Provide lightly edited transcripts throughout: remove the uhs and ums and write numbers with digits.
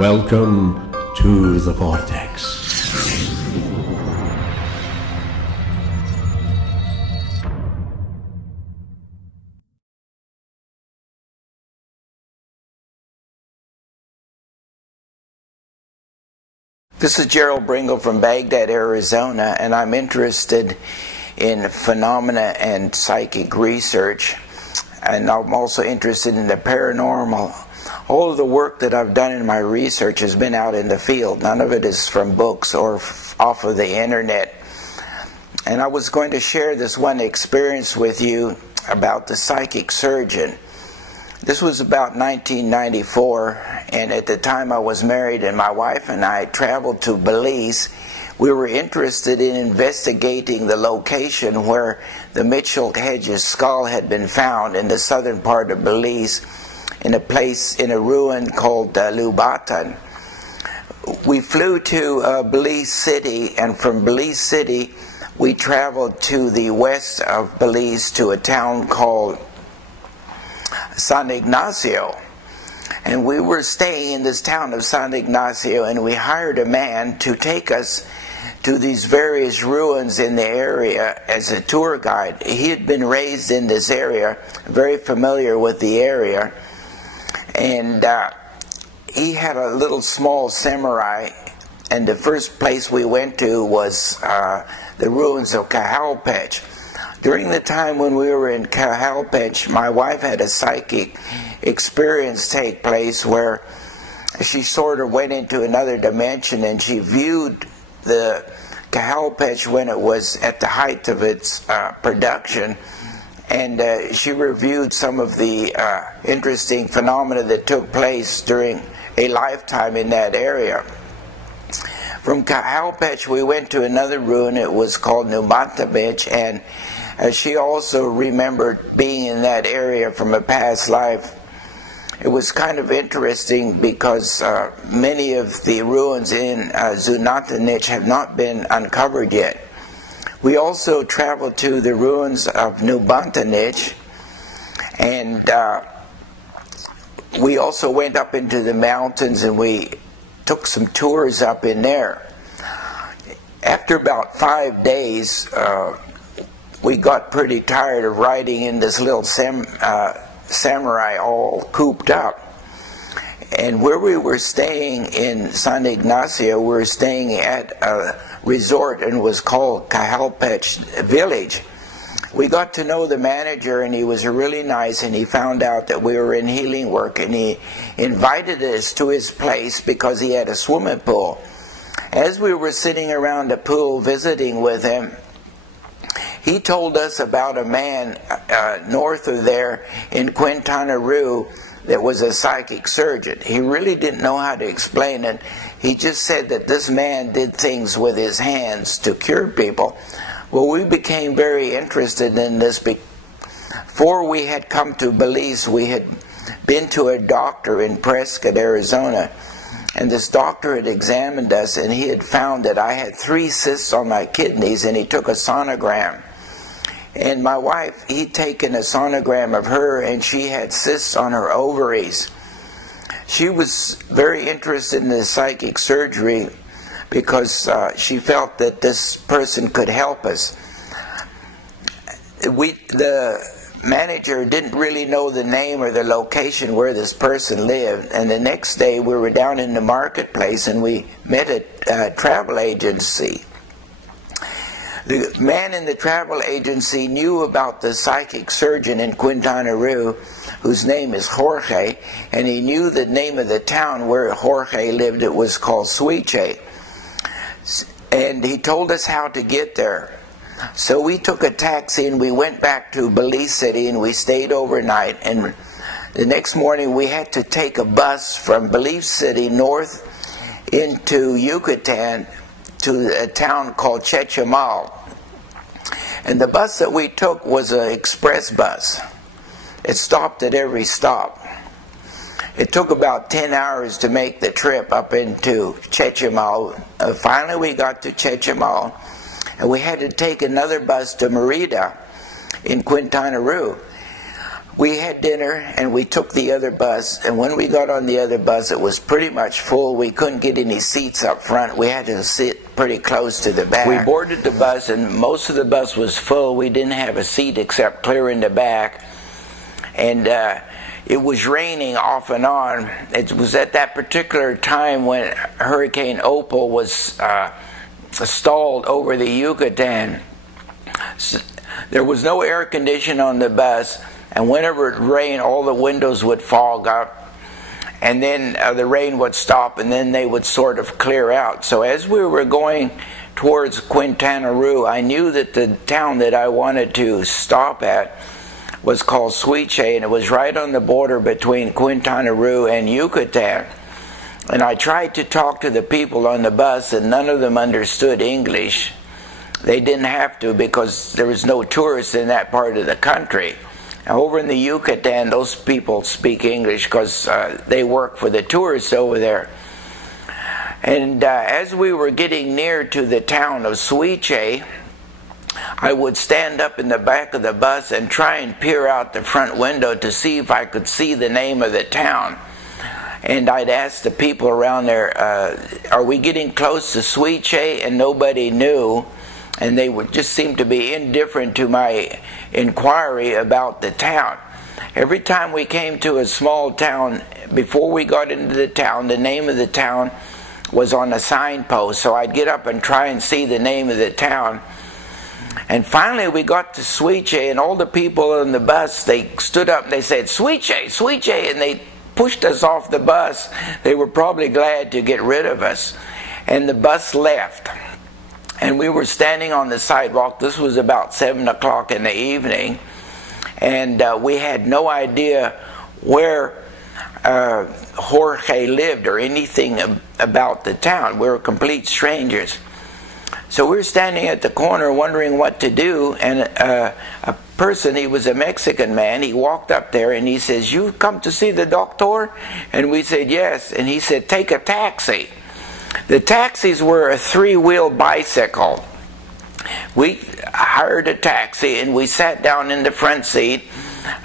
Welcome to the Vortex. This is Gerald Bringle from Baghdad, Arizona, and I'm interested in phenomena and psychic research, and I'm also interested in the paranormal. All of the work that I've done in my research has been out in the field. None of it is from books or off of the internet. And I was going to share this one experience with you about the psychic surgeon. This was about 1994, and at the time I was married, and my wife and I traveled to Belize. We were interested in investigating the location where the Mitchell Hedges skull had been found in the southern part of Belize, in a place, in a ruin called Lubatan. We flew to Belize City, and from Belize City we traveled to the west of Belize to a town called San Ignacio. And we were staying in this town of San Ignacio, and we hired a man to take us to these various ruins in the area as a tour guide. He had been raised in this area, very familiar with the area, and he had a little small samurai, and the first place we went to was the ruins of Cahalpech. During the time when we were in Cahalpech, my wife had a psychic experience take place where she sort of went into another dimension, and she viewed the Cahalpech when it was at the height of its production, and she reviewed some of the interesting phenomena that took place during a lifetime in that area. From Cahalpech we went to another ruin. It was called Numatabich, and she also remembered being in that area from a past life. It was kind of interesting because many of the ruins in Zunatanich have not been uncovered yet. We also traveled to the ruins of Nubantanich, and we also went up into the mountains, and we took some tours up in there. After about 5 days, we got pretty tired of riding in this little samurai all cooped up. And where we were staying in San Ignacio, we were staying at a resort, and it was called Cahalpech Village. We got to know the manager, and he was really nice, and he found out that we were in healing work, and he invited us to his place because he had a swimming pool. As we were sitting around the pool visiting with him, he told us about a man north of there in Quintana Roo that was a psychic surgeon. He really didn't know how to explain it. He just said that this man did things with his hands to cure people. Well, we became very interested in this. Before we had come to Belize, we had been to a doctor in Prescott, Arizona, and this doctor had examined us, and he had found that I had 3 cysts on my kidneys, and he took a sonogram. And my wife, he'd taken a sonogram of her, and she had cysts on her ovaries. She was very interested in the psychic surgery because she felt that this person could help us. The manager didn't really know the name or the location where this person lived, and the next day we were down in the marketplace, and we met a travel agency. The man in the travel agency knew about the psychic surgeon in Quintana Roo, whose name is Jorge, and he knew the name of the town where Jorge lived. It was called Suiche. And he told us how to get there. So we took a taxi, and we went back to Belize City, and we stayed overnight. And the next morning we had to take a bus from Belize City north into Yucatan to a town called Chetumal. And the bus that we took was an express bus. It stopped at every stop. It took about 10 hours to make the trip up into Chetumal. Finally we got to Chetumal, and we had to take another bus to Merida in Quintana Roo. We had dinner and we took the other bus, and when we got on the other bus it was pretty much full. We couldn't get any seats up front. We had to sit pretty close to the back. We boarded the bus and most of the bus was full. We didn't have a seat except clear in the back, and it was raining off and on. It was at that particular time when Hurricane Opal was stalled over the Yucatan. So there was no air conditioning on the bus, and whenever it rained, all the windows would fog up, and then the rain would stop, and then they would sort of clear out. So as we were going towards Quintana Roo, I knew that the town that I wanted to stop at was called Suiche, and it was right on the border between Quintana Roo and Yucatan. And I tried to talk to the people on the bus, and none of them understood English. They didn't have to because there was no tourists in that part of the country. Over in the Yucatan, those people speak English because they work for the tourists over there. And as we were getting near to the town of Suiche, I would stand up in the back of the bus and try and peer out the front window to see if I could see the name of the town. And I'd ask the people around there, are we getting close to Suiche? And nobody knew. And they would just seem to be indifferent to my inquiry about the town. Every time we came to a small town, before we got into the town, the name of the town was on a signpost. So I'd get up and try and see the name of the town. And finally we got to Suiche, and all the people on the bus, they stood up and they said, Suiche, Suiche, and they pushed us off the bus. They were probably glad to get rid of us. And the bus left. And we were standing on the sidewalk. This was about 7 o'clock in the evening. And we had no idea where Jorge lived or anything about the town. We were complete strangers. So we were standing at the corner wondering what to do. And a person, he was a Mexican man, he walked up there and he says, you come to see the doctor? And we said, yes. And he said, take a taxi. The taxis were a 3-wheel bicycle. We hired a taxi and we sat down in the front seat,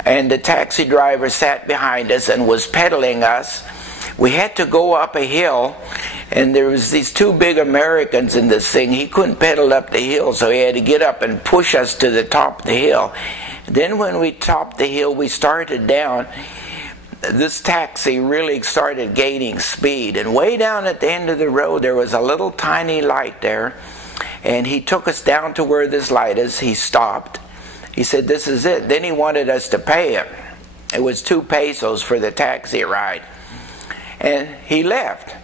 and the taxi driver sat behind us and was pedaling us. We had to go up a hill, and there was these 2 big Americans in this thing. He couldn't pedal up the hill, so he had to get up and push us to the top of the hill. Then when we topped the hill, we started down. This taxi really started gaining speed, and way down at the end of the road there was a little tiny light there, and he took us down to where this light is. He stopped. He said, this is it. Then he wanted us to pay him. It was 2 pesos for the taxi ride, and he left.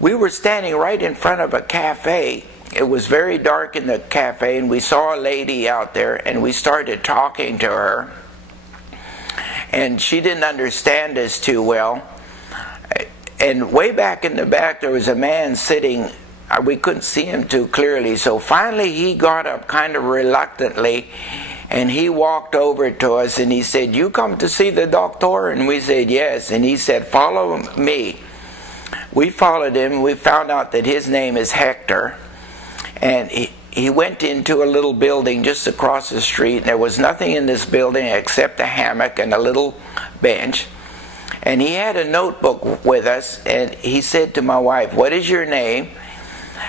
We were standing right in front of a cafe. It was very dark in the cafe, and we saw a lady out there, and we started talking to her. And she didn't understand us too well. And way back in the back there was a man sitting. We couldn't see him too clearly. So finally he got up kind of reluctantly, and he walked over to us and he said, you come to see the doctor? And we said, yes. And he said, follow me. We followed him. We found out that his name is Hector. And he went into a little building just across the street, and there was nothing in this building except a hammock and a little bench. And he had a notebook with us, and he said to my wife, what is your name?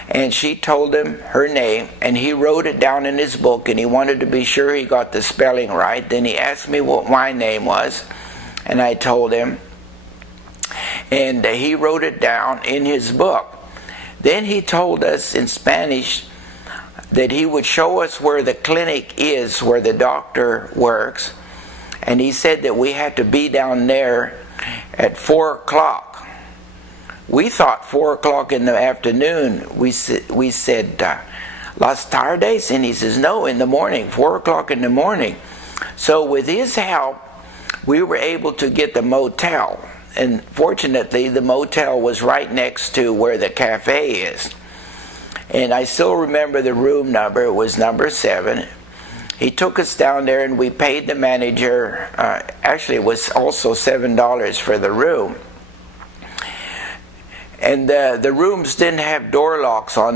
And she told him her name, and he wrote it down in his book, and he wanted to be sure he got the spelling right. Then he asked me what my name was, and I told him, and he wrote it down in his book. Then he told us in Spanish that he would show us where the clinic is, where the doctor works, and he said that we had to be down there at 4 o'clock. We thought 4 o'clock in the afternoon. We said, Las tardes? And he says, no, in the morning, 4 o'clock in the morning. So with his help, we were able to get the motel. And fortunately, the motel was right next to where the cafe is. And I still remember the room number. It was number 7. He took us down there and we paid the manager. Actually, it was also $7 for the room. And the rooms didn't have door locks on them.